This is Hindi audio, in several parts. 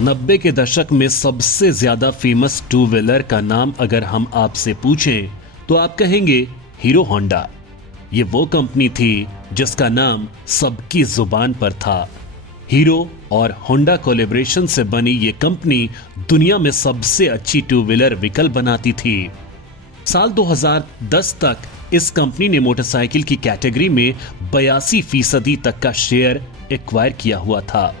90 के दशक में सबसे ज्यादा फेमस टू व्हीलर का नाम अगर हम आपसे पूछें तो आप कहेंगे हीरो होंडा। ये वो कंपनी थी जिसका नाम सबकी जुबान पर था। हीरो और होंडा कोलैबोरेशन से बनी ये कंपनी दुनिया में सबसे अच्छी टू व्हीलर व्हीकल बनाती थी। साल 2010 तक इस कंपनी ने मोटरसाइकिल की कैटेगरी में 82% तक का शेयर एक्वायर किया हुआ था।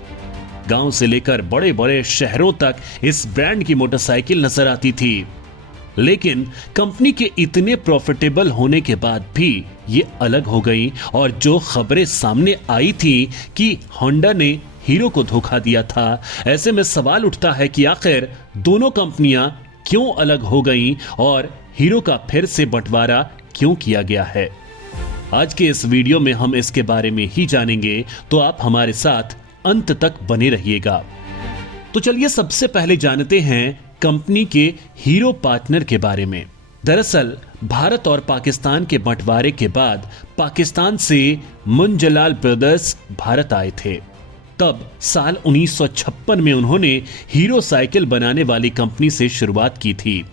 गांव से लेकर बड़े बड़े शहरों तक इस ब्रांड की मोटरसाइकिल नजर आती थी। लेकिन कंपनी के इतने प्रॉफिटेबल होने के बाद भी ये अलग हो गई और जो खबरें सामने आई थी कि होंडा ने हीरो को धोखा दिया था, ऐसे में सवाल उठता है कि आखिर दोनों कंपनियां क्यों अलग हो गईं और हीरो का फिर से बंटवारा क्यों किया गया है। आज के इस वीडियो में हम इसके बारे में ही जानेंगे, तो आप हमारे साथ अंत तक बने रहिएगा। तो चलिए सबसे पहले जानते हैं कंपनी के हीरो पार्टनर के बारे में। दरअसल भारत और पाकिस्तान के बंटवारे के बाद पाकिस्तान से मुंजलाल ब्रदर्स भारत आए थे। तब साल 1956 में उन्होंने हीरो साइकिल बनाने वाली कंपनी से शुरुआत की थी।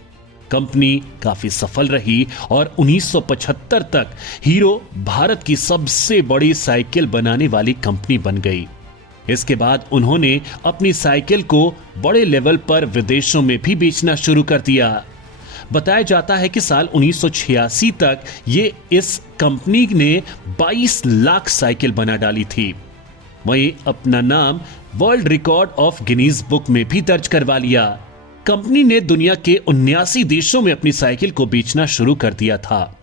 कंपनी काफी सफल रही और 1975 तक हीरो भारत की सबसे बड़ी साइकिल बनाने वाली कंपनी बन गई। इसके बाद उन्होंने अपनी साइकिल को बड़े लेवल पर विदेशों में भी बेचना शुरू कर दिया। बताया जाता है कि साल 1986 तक ये इस कंपनी ने 22 लाख साइकिल बना डाली थी। वहीं अपना नाम world record of Guinness book में भी दर्ज करवा लिया। कंपनी ने दुनिया के 79 देशों में अपनी साइकिल को बेचना शुरू कर दिया था।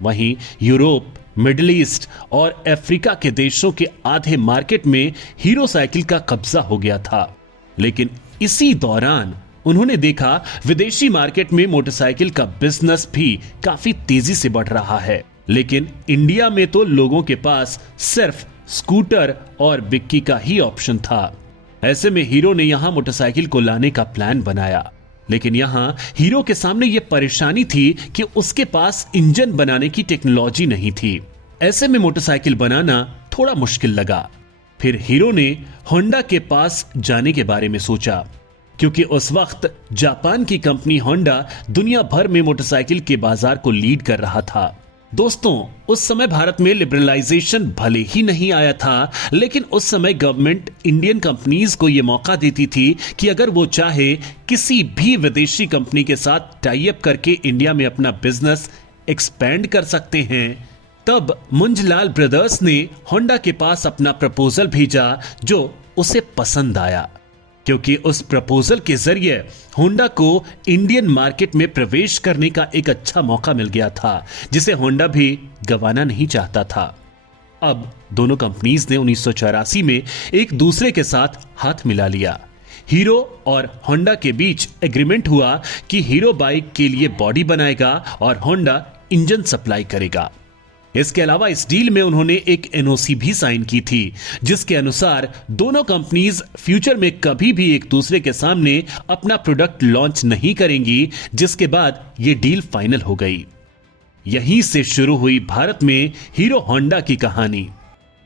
वहीं यूरोप, मिडिल ईस्ट और अफ्रीका के देशों के आधे मार्केट में हीरो साइकिल का कब्जा हो गया था। लेकिन इसी दौरान उन्होंने देखा विदेशी मार्केट में मोटरसाइकिल का बिजनेस भी काफी तेजी से बढ़ रहा है। लेकिन इंडिया में तो लोगों के पास सिर्फ स्कूटर और बिक्की का ही ऑप्शन था। ऐसे में हीरो ने यहां मोटरसाइकिल को लाने का प्लान बनाया। लेकिन यहां हीरो के सामने यह परेशानी थी कि उसके पास इंजन बनाने की टेक्नोलॉजी नहीं थी। ऐसे में मोटरसाइकिल बनाना थोड़ा मुश्किल लगा। फिर हीरो ने होंडा के पास जाने के बारे में सोचा, क्योंकि उस वक्त जापान की कंपनी होंडा दुनिया भर में मोटरसाइकिल के बाजार को लीड कर रहा था। दोस्तों, उस समय भारत में लिबरलाइजेशन भले ही नहीं आया था, लेकिन उस समय गवर्नमेंट इंडियन कंपनीज को यह मौका देती थी कि अगर वो चाहे किसी भी विदेशी कंपनी के साथ टाई अप करके इंडिया में अपना बिजनेस एक्सपेंड कर सकते हैं। तब मुंजलाल ब्रदर्स ने होंडा के पास अपना प्रपोजल भेजा जो उसे पसंद आया, क्योंकि उस प्रपोजल के जरिए होंडा को इंडियन मार्केट में प्रवेश करने का एक अच्छा मौका मिल गया था, जिसे होंडा भी गंवाना नहीं चाहता था। अब दोनों कंपनीज ने 1984 में एक दूसरे के साथ हाथ मिला लिया। हीरो और होंडा के बीच एग्रीमेंट हुआ कि हीरो बाइक के लिए बॉडी बनाएगा और होंडा इंजन सप्लाई करेगा। इसके अलावा इस डील में उन्होंने एक एनओसी भी साइन की थी, जिसके अनुसार दोनों कंपनीज फ्यूचर में कभी भी एक दूसरे के सामने अपना प्रोडक्ट लॉन्च नहीं करेंगी, जिसके बाद यह डील फाइनल हो गई। यहीं से शुरू हुई भारत में हीरो होंडा की कहानी।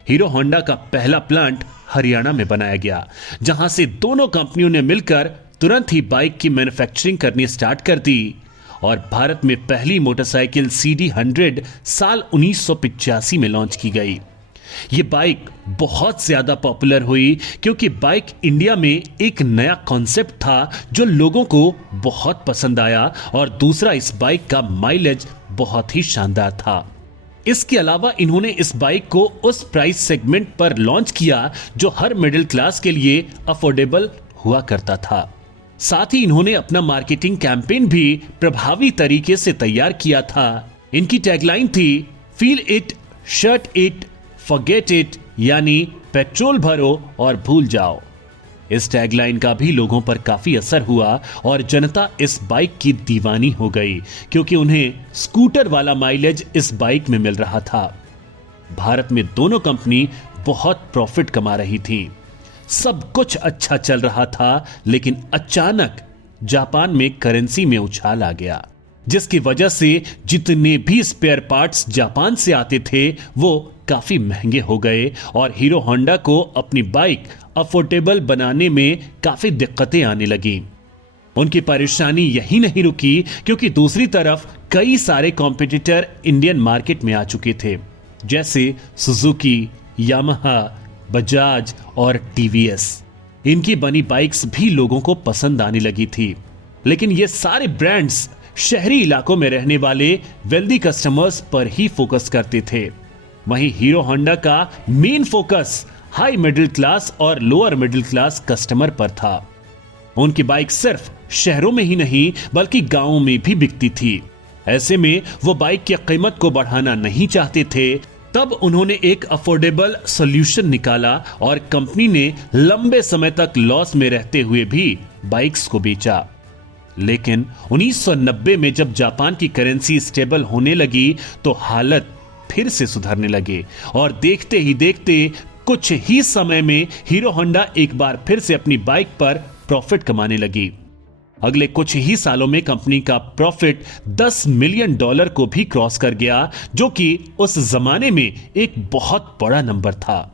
हीरो होंडा का पहला प्लांट हरियाणा में बनाया गया, जहां से दोनों कंपनियों ने मिलकर तुरंत ही बाइक की मैन्युफैक्चरिंग करनी स्टार्ट कर दी और भारत में पहली मोटरसाइकिल CD100 साल 1985 में लॉन्च की गई। ये बाइक बहुत ज्यादा पॉपुलर हुई क्योंकि बाइक इंडिया में एक नया कॉन्सेप्ट था जो लोगों को बहुत पसंद आया, और दूसरा इस बाइक का माइलेज बहुत ही शानदार था। इसके अलावा इन्होंने इस बाइक को उस प्राइस सेगमेंट पर लॉन्च किया जो हर मिडिल क्लास के लिए अफोर्डेबल हुआ करता था। साथ ही इन्होंने अपना मार्केटिंग कैंपेन भी प्रभावी तरीके से तैयार किया था। इनकी टैगलाइन थी feel it, shirt it, forget it, यानी पेट्रोल भरो और भूल जाओ। इस टैगलाइन का भी लोगों पर काफी असर हुआ और जनता इस बाइक की दीवानी हो गई, क्योंकि उन्हें स्कूटर वाला माइलेज इस बाइक में मिल रहा था। भारत में दोनों कंपनी बहुत प्रॉफिट कमा रही थी, सब कुछ अच्छा चल रहा था, लेकिन अचानक जापान में करेंसी में उछाल आ गया, जिसकी वजह से जितने भी स्पेयर पार्ट्स जापान से आते थे वो काफी महंगे हो गए और हीरो होंडा को अपनी बाइक अफोर्डेबल बनाने में काफी दिक्कतें आने लगी। उनकी परेशानी यही नहीं रुकी क्योंकि दूसरी तरफ कई सारे कॉम्पिटिटर इंडियन मार्केट में आ चुके थे, जैसे सुजुकी, यामाहा, बजाज और टीवीएस। इनकी बनी बाइक्स भी लोगों को पसंद आने लगी थी, लेकिन ये सारे ब्रांड्स शहरी इलाकों में रहने वाले वेल्दी कस्टमर्स पर ही फोकस करते थे। वहीं हीरो होंडा का main focus high middle class और लोअर मिडिल क्लास कस्टमर पर था। उनकी बाइक सिर्फ शहरों में ही नहीं बल्कि गांवों में भी बिकती थी। ऐसे में वो बाइक की कीमत को बढ़ाना नहीं चाहते थे। तब उन्होंने एक अफोर्डेबल सॉल्यूशन निकाला और कंपनी ने लंबे समय तक लॉस में रहते हुए भी बाइक्स को बेचा। लेकिन 1990 में जब जापान की करेंसी स्टेबल होने लगी तो हालत फिर से सुधरने लगे और देखते ही देखते कुछ ही समय में हीरो होंडा एक बार फिर से अपनी बाइक पर प्रॉफिट कमाने लगी। अगले कुछ ही सालों में कंपनी का प्रॉफिट $10 मिलियन को भी क्रॉस कर गया, जो कि उस जमाने में एक बहुत बड़ा नंबर था।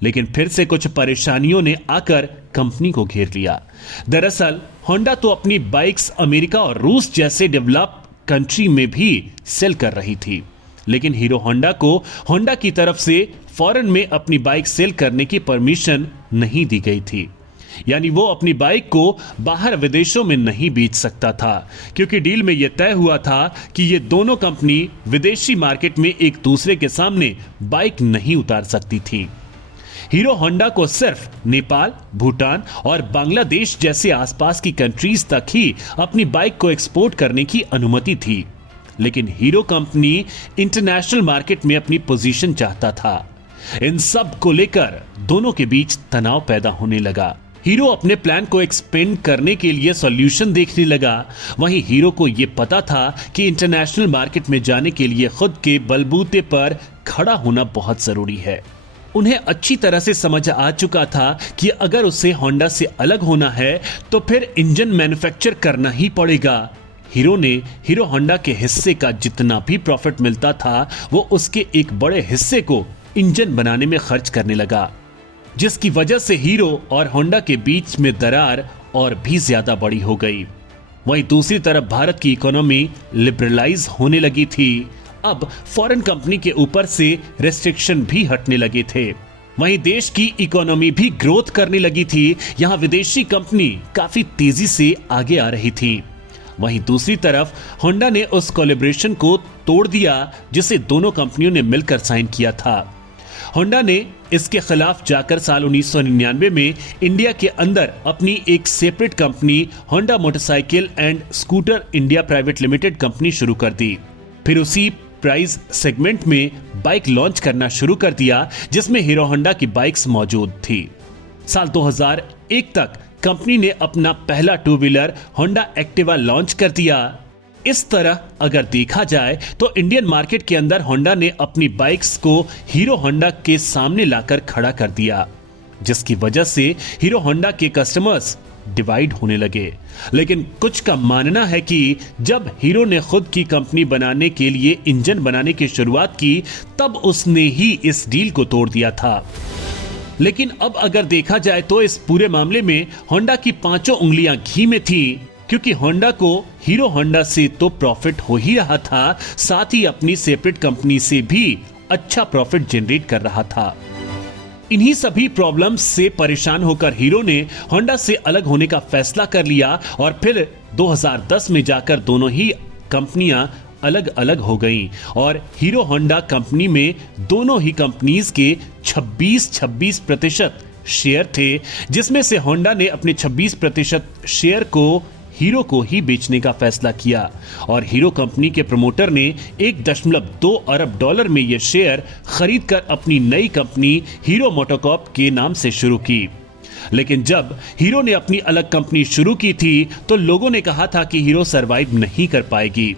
लेकिन फिर से कुछ परेशानियों ने आकर कंपनी को घेर लिया। दरअसल होंडा तो अपनी बाइक्स अमेरिका और रूस जैसे डेवलप कंट्री में भी सेल कर रही थी, लेकिन हीरो होंडा को होंडा की तरफ से फॉरेन में अपनी बाइक सेल करने की परमिशन नहीं दी गई थी। यानी वो अपनी बाइक को बाहर विदेशों में नहीं बेच सकता था, क्योंकि डील में यह तय हुआ था कि ये दोनों कंपनी विदेशी मार्केट में एक दूसरे के सामने बाइक नहीं उतार सकती थी। हीरो होंडा को सिर्फ नेपाल, भूटान और बांग्लादेश जैसे आसपास की कंट्रीज तक ही अपनी बाइक को एक्सपोर्ट करने की अनुमति थी, लेकिन हीरो कंपनी इंटरनेशनल मार्केट में अपनी पोजीशन चाहता था। इन सब को लेकर दोनों के बीच तनाव पैदा होने लगा। हीरो अपने प्लान को एक्सपेंड करने के लिए सॉल्यूशन देखने लगा, वहीं हीरो को यह पता था कि इंटरनेशनल मार्केट में जाने के लिए खुद के बलबूते पर खड़ा होना बहुत जरूरी है। उन्हें अच्छी तरह से समझ आ चुका था कि अगर उसे होंडा से अलग होना है तो फिर इंजन मैन्युफैक्चर करना ही पड़ेगा। हीरो ने हीरो होंडा के हिस्से का जितना भी प्रॉफिट मिलता था वो उसके एक बड़े हिस्से को इंजन बनाने में खर्च करने लगा, जिसकी वजह से हीरो और होंडा के बीच में दरार और भी ज्यादा बड़ी हो गई। वहीं दूसरी तरफ भारत की इकोनॉमी लिबरलाइज होने लगी थी। अब फॉरेन कंपनी के ऊपर से रेस्ट्रिक्शन भी हटने लगे थे। वहीं देश की इकोनॉमी भी ग्रोथ करने लगी थी। यहां विदेशी कंपनी काफी तेजी से आगे आ रही थी। वहीं दूसरी तरफ होंडा ने उस कोलैबोरेशन को तोड़ दिया जिसे दोनों कंपनियों ने मिलकर साइन किया था। होंडा ने इसके खिलाफ जाकर साल 1999 में इंडिया के अंदर अपनी एक separate company Honda motorcycle and scooter India private limited company शुरू कर दी। फिर उसी प्राइस सेगमेंट में बाइक लॉन्च करना शुरू कर दिया जिसमें हीरो होंडा की बाइक्स मौजूद थी। साल 2001 तक कंपनी ने अपना पहला two wheeler Honda Activa launch कर दिया। इस तरह अगर देखा जाए तो इंडियन मार्केट के अंदर होंडा ने अपनी बाइक्स को हीरो होंडा के सामने लाकर खड़ा कर दिया, जिसकी वजह से हीरो होंडा के कस्टमर्स डिवाइड होने लगे। लेकिन कुछ का मानना है कि जब हीरो ने खुद की कंपनी बनाने के लिए इंजन बनाने की शुरुआत की तब उसने ही इस डील को तोड़ दिया था। लेकिन अब अगर देखा जाए तो इस पूरे मामले में होंडा की पांचों उंगलियां घी में थी, क्योंकि होंडा को हीरो होंडा से तो प्रॉफिट हो ही रहा था, साथ ही अपनी सेपरेट कंपनी से भी अच्छा प्रॉफिट जनरेट कर रहा था। इन्हीं सभी प्रॉब्लम्स से परेशान होकर हीरो ने होंडा से अलग होने का फैसला कर लिया और फिर 2010 में जाकर दोनों ही कंपनियां अलग अलग हो गईं और हीरो होंडा कंपनी में दोनों ही कंपनीज के 26% शेयर थे, जिसमें से होंडा ने अपने 26% शेयर को हीरो को ही बेचने का फैसला किया और हीरो कंपनी के प्रमोटर ने $1.2 अरब में यह शेयर खरीदकर अपनी नई कंपनी हीरो मोटोकॉर्प के नाम से शुरू की। लेकिन जब हीरो ने अपनी अलग कंपनी शुरू की थी तो लोगों ने कहा था कि हीरो सरवाइव नहीं कर पाएगी,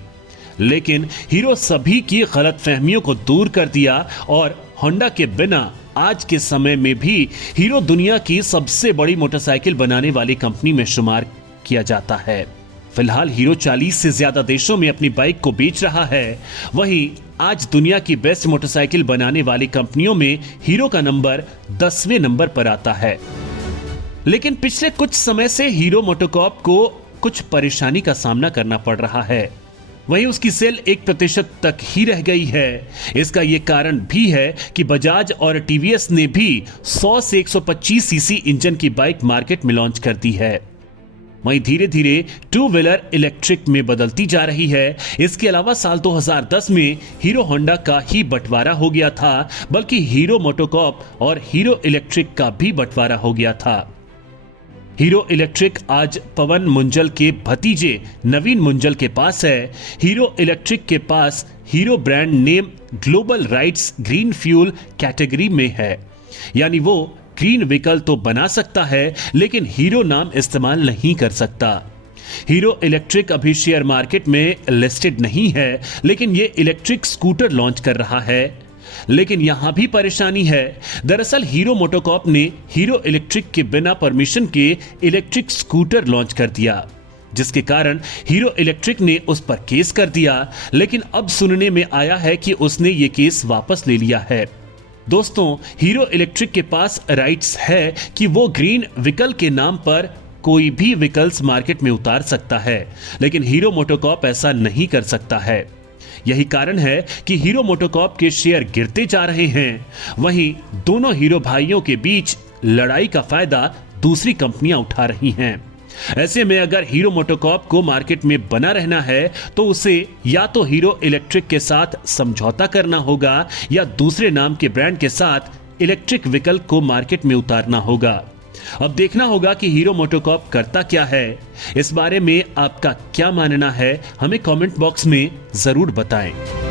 लेकिन हीरो सभी की गलतफहमियों को दूर कर दिया और होंडा के बिना आज के समय में भी हीरो दुनिया की सबसे बड़ी मोटरसाइकिल बनाने वाली कंपनी में शुमार किया जाता है। फिलहाल हीरो 40 से ज्यादा देशों में अपनी बाइक को बेच रहा है। वहीं आज दुनिया की बेस्ट मोटरसाइकिल बनाने वाली कंपनियों में हीरो का नंबर 10वें नंबर पर आता है। लेकिन पिछले कुछ समय से हीरो मोटोकॉर्प को कुछ परेशानी का सामना करना पड़ रहा है। वहीं उसकी सेल 1% तक ही रह गई है। इसका यह कारण भी है कि बजाज और टीवीएस ने भी 100 से 125 सीसी इंजन की बाइक मार्केट में लॉन्च कर दी है। वहीं धीरे धीरे टू व्हीलर इलेक्ट्रिक में बदलती जा रही है। इसके अलावा साल 2010 में हीरो होंडा का ही बंटवारा हो गया था, बल्कि हीरो मोटोकॉर्प और हीरो इलेक्ट्रिक का भी बंटवारा हो गया था। हीरो इलेक्ट्रिक आज पवन मुंजल के भतीजे नवीन मुंजल के पास है। हीरो इलेक्ट्रिक के पास Hero brand name global rights green fuel category में है, यानी वो ग्रीन व्हीकल तो बना सकता है लेकिन हीरो नाम इस्तेमाल नहीं कर सकता। हीरो इलेक्ट्रिक अभी शेयर मार्केट में लिस्टेड नहीं है, लेकिन ये इलेक्ट्रिक स्कूटर लॉन्च कर रहा है। लेकिन यहां भी परेशानी है। दरअसल हीरो मोटोकॉर्प ने हीरो इलेक्ट्रिक के बिना परमिशन के इलेक्ट्रिक स्कूटर लॉन्च कर दिया, जिसके कारण हीरो इलेक्ट्रिक ने उस पर केस कर दिया। लेकिन अब सुनने में आया है कि उसने ये केस वापस ले लिया है। दोस्तों, हीरो इलेक्ट्रिक के पास राइट्स है कि वो ग्रीन व्हीकल के नाम पर कोई भी व्हीकल्स मार्केट में उतार सकता है, लेकिन हीरो मोटोकॉर्प ऐसा नहीं कर सकता है। यही कारण है कि हीरो मोटोकॉर्प के शेयर गिरते जा रहे हैं। वहीं दोनों हीरो भाइयों के बीच लड़ाई का फायदा दूसरी कंपनियां उठा रही हैं। ऐसे में अगर हीरो मोटोकॉर्प को मार्केट में बना रहना है तो उसे या तो हीरो इलेक्ट्रिक के साथ समझौता करना होगा या दूसरे नाम के ब्रांड के साथ इलेक्ट्रिक व्हीकल को मार्केट में उतारना होगा। अब देखना होगा कि हीरो मोटोकॉर्प करता क्या है। इस बारे में आपका क्या मानना है, हमें कमेंट बॉक्स में जरूर बताएं।